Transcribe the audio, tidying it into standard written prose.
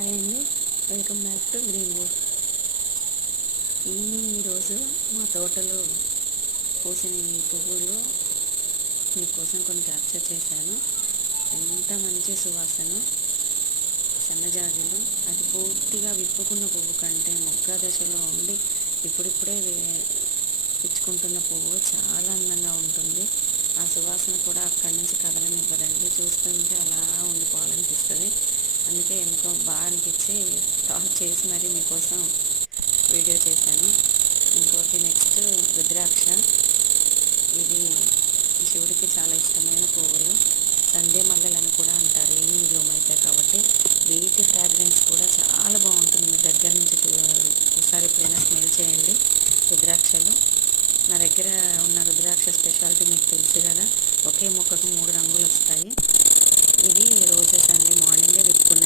Hi అండి, welcome back to Green Wood. ఈరోజు మా తోటలో పూసిన ఈ పువ్వులు మీకోసం కొన్ని క్యాప్చర్ చేశాను. ఎంత మంచి సువాసన! సన్నజాజులు అది పూర్తిగా విప్పుకున్న పువ్వు కంటే మొగ్గ దశలో ఉండి ఇప్పుడిప్పుడే పిచ్చుకుంటున్న పువ్వు చాలా అందంగా ఉంటుంది. ఆ సువాసన కూడా అక్కడి నుంచి కదలనివ్వదండి. చూస్తుంటే అలా ఉండిపోవాలనిపిస్తుంది. అందుకే ఎందుకో బాగా అనిపించి టాప్ చేసి మరీ మీకోసం వీడియో చేశాను. ఇంకోటి నెక్స్ట్ రుద్రాక్ష. ఇది శివుడికి చాలా ఇష్టమైన పువ్వులు. సంధ్య మల్లెలు అని కూడా అంటారు, ఈవినింగ్ బ్లూమ్ అయితే. కాబట్టి వీటి ఫ్రాగ్రెన్స్ కూడా చాలా బాగుంటుంది. మీ దగ్గర నుంచి ఒకసారి ఎప్పుడైనా స్మెల్ చేయండి. రుద్రాక్షలు నా దగ్గర ఉన్న రుద్రాక్ష స్పెషాలిటీ మీకు తెలుసు కదా, ఒకే మొక్కకు 3 రంగులు వస్తాయి. ఇవి రోజెస్ అండి, మార్నింగే విప్పుకున్న